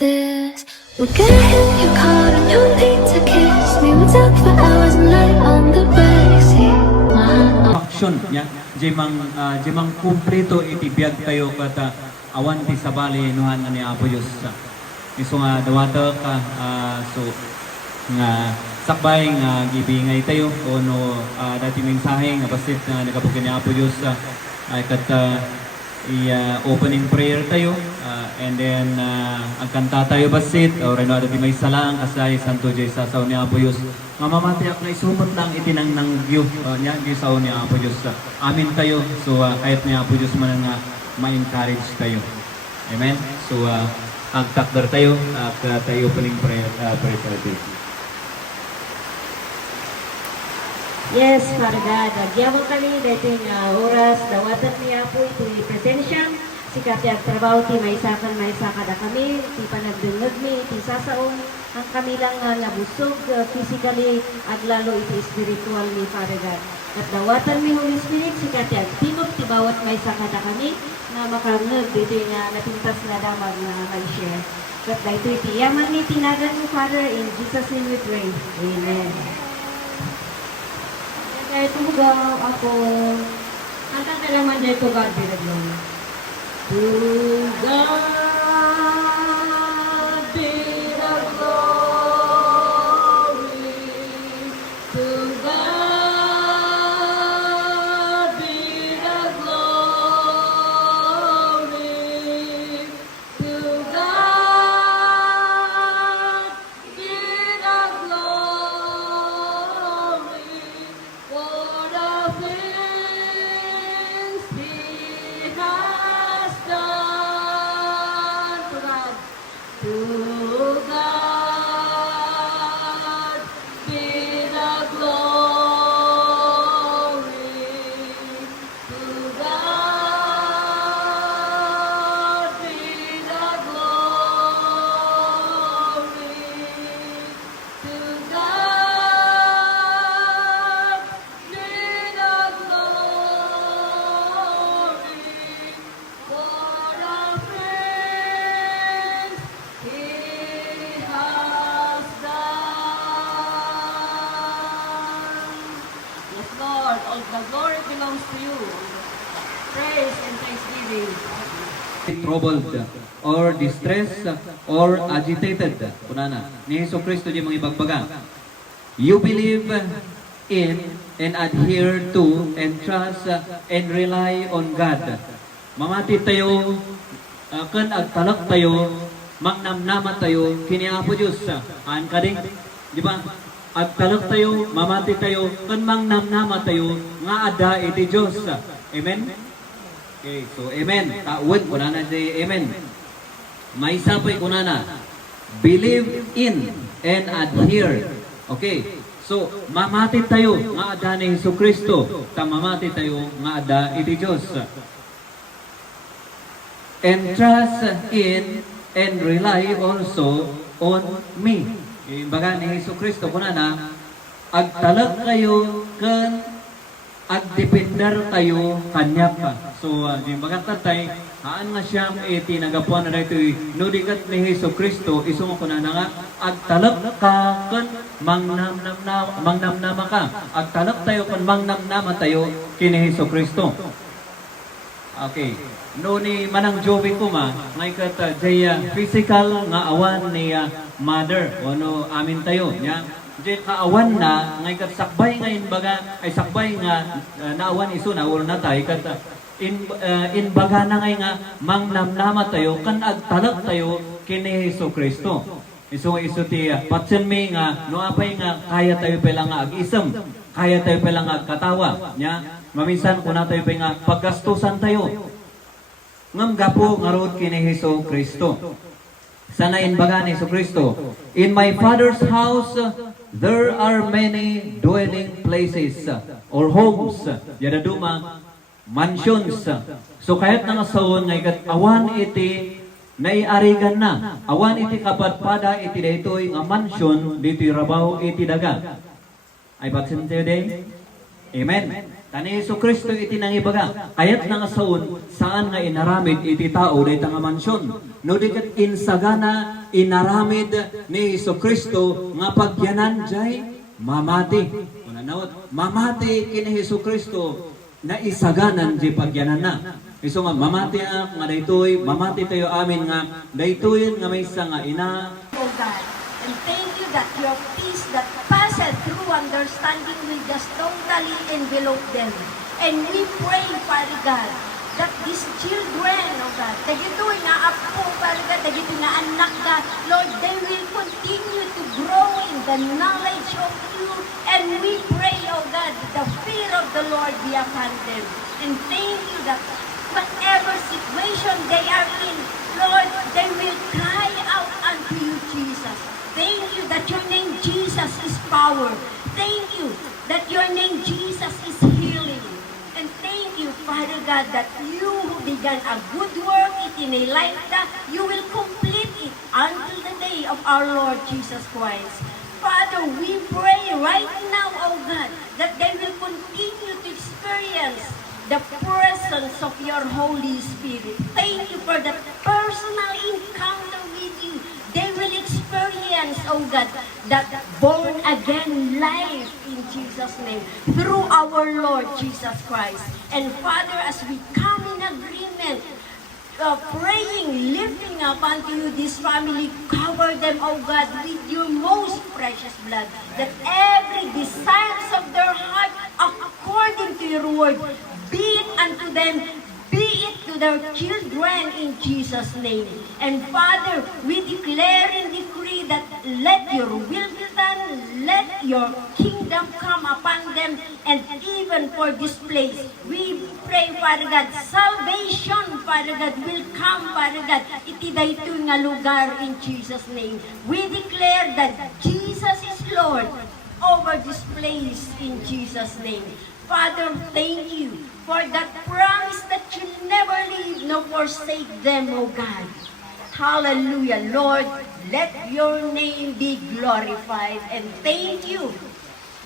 this. We're gonna hit your car and you'll need to kiss me. We'll talk for hours and lie on the backseat. Action nya jemang uh, jemang kumpleto iti biag tayo kata awan ti sabali nuhan ani Apo Dios iso nga dawata ka ah, so nga sakbay nga gibingay tayo ono uh, dati mensahe nga basit nga nagapugan ni Apo Dios ah, ay kata i ah, opening prayer tayo ah, and then uh, ang kanta tayo basit o reno dati may salang kasay Santo Jay sasaw ni Apo Dios nga mamatiyak na isumot lang itinang ng view uh, niya view sa ni Apo Dios Ah, amin tayo so ah, kahit ni Apo Dios man nga ma-encourage tayo amen? So uh, agtakdar tayo at uh, tayo opening prayer uh, prayer tayo Yes, Father God, nagyamon kami dating uh, oras, dawatan niya po ito presensya. Si Katya trabaho ti may sakan may sakada kami, ti panagdungag mi, ti sasaon, ang kami lang uh, nabusog uh, physically, at lalo iti spiritual ni Father God. At dawatan mi Holy Spirit, si Katya, tinog ti bawat may sakada kami, na makangag dito nga napintas nga damag na may share. At dahito iti yaman ni tinagan mo Father, in Jesus' name we pray. Amen. Kaya tumugaw ako. Kanta na naman dito, God be the. To God to you. Praise and thanksgiving. troubled or distressed or agitated. Kunana ni Hesus Kristo di mga you believe in and adhere to and trust and rely on God. Mamati tayo kan agtalak tayo magnamnaman tayo kini Apo Dios an kading di ba agtalak tayo mamati tayo kan mangnamnama tayo nga ada iti Dios amen Okay, so amen. Taawad ko na di amen. May sapay ko na. Believe in and adhere. Okay. So, mamati tayo nga ada ni Hesus Kristo. Ta mamati tayo nga ada iti Dios. And trust in and rely also on me. Imbaga ni Hesus Kristo kuna na agtalag kayo kan agdepender tayo kanya pa. So, uh, di ba tatay, haan nga siya iti nagapuan na dito, nudigat ni Heso Kristo, iso mo na nga, agtalak ka kan mangnamnama mangnamnama ka. Agtalak tayo kan mangnamnama tayo kini Heso Kristo. Okay. No ni manang Joey ko ma, ngay kat uh, jaya physical nga awan ni uh, mother, o no amin tayo, nya. Jay kaawan na, ngay kat sakbay ngayon baga, ay sakbay nga uh, naawan iso na, ulo na tayo, kat uh, in, uh, in baga na ngay nga, mangnamnama tayo, kan agtalak tayo, kini Heso Kristo. Iso iso ti patsen mi nga, no apay nga, kaya tayo pala nga ag-isam, kaya tayo pala nga katawa, nya. Maminsan, kuna tayo pa nga, paggastusan tayo, ngam gapo nga rod kini Heso Kristo. Sana in baga ni Heso Kristo. In my Father's house there are many dwelling places or homes. Yada duma mansions. So kahit nga sawon nga ikat awan iti naiarigan na. Awan iti kapadpada iti daytoy nga mansion dito rabaw iti daga. Ay baksin tayo day? Amen. Tani Yesu Kristo iti nangibaga. Kayat nga saon saan nga inaramid iti tao dayta nga mansyon. No dikat insagana inaramid ni Hesus Kristo nga pagyanan jay mamati. Una nawat, mamati kini Hesus Kristo na isaganan jay pagyanan na. Iso nga mamati ak nga daytoy, mamati tayo amin nga daytoy nga may nga ina O God. And thank you that your peace that passeth through understanding will just totally envelope them. And we pray, Father God, that these children, oh God, doing nga apo, Father God, you nga anak, God, Lord, they will continue to grow in the knowledge of you. And we pray, oh God, the fear of the Lord be upon them. And thank you that whatever situation they are in, Lord, they will cry out unto you, Jesus. Thank you that your name Jesus is power. Thank you that your name Jesus is healing. And thank you, Father God, that you who began a good work in a life that you will complete it until the day of our Lord Jesus Christ. Father, we pray right now, oh God, that they will continue to experience the presence of your Holy Spirit. Thank you for the personal encounter with you. Experience, oh God, that born again life in Jesus' name through our Lord Jesus Christ. And Father, as we come in agreement, uh, praying, lifting up unto you this family, cover them, oh God, with your most precious blood, that every desires of their heart, according to your word, be it unto them, be it to their children in Jesus' name. And Father, we declare and decree that let your will be done, let your kingdom come upon them, and even for this place, we pray, Father God, salvation, Father God, will come, Father God, iti dayto nga lugar in Jesus' name. We declare that Jesus is Lord over this place in Jesus' name. Father, thank you for that promise that you'll never leave nor forsake them, O God. Hallelujah, Lord. Let your name be glorified. And thank you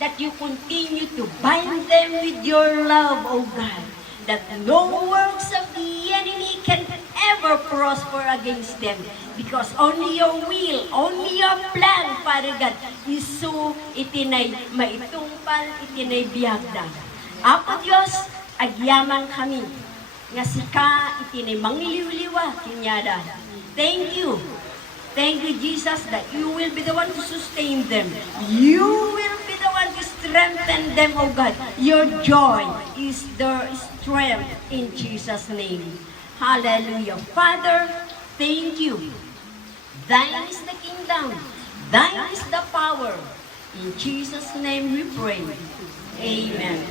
that you continue to bind them with your love, O God. That no works of the enemy can ever prosper against them. Because only your will, only your plan, Father God, is so itinay maitungpal, itinay biyagda. Apo Diyos, agyaman kami. Nga sika itinay mangliliwliwa kinyada. Thank you. Thank you, Jesus, that you will be the one to sustain them. You will be the one to strengthen them, oh God. Your joy is their strength in Jesus' name. Hallelujah. Father, thank you. Thine is the kingdom. Thine is the power. In Jesus' name we pray. Amen.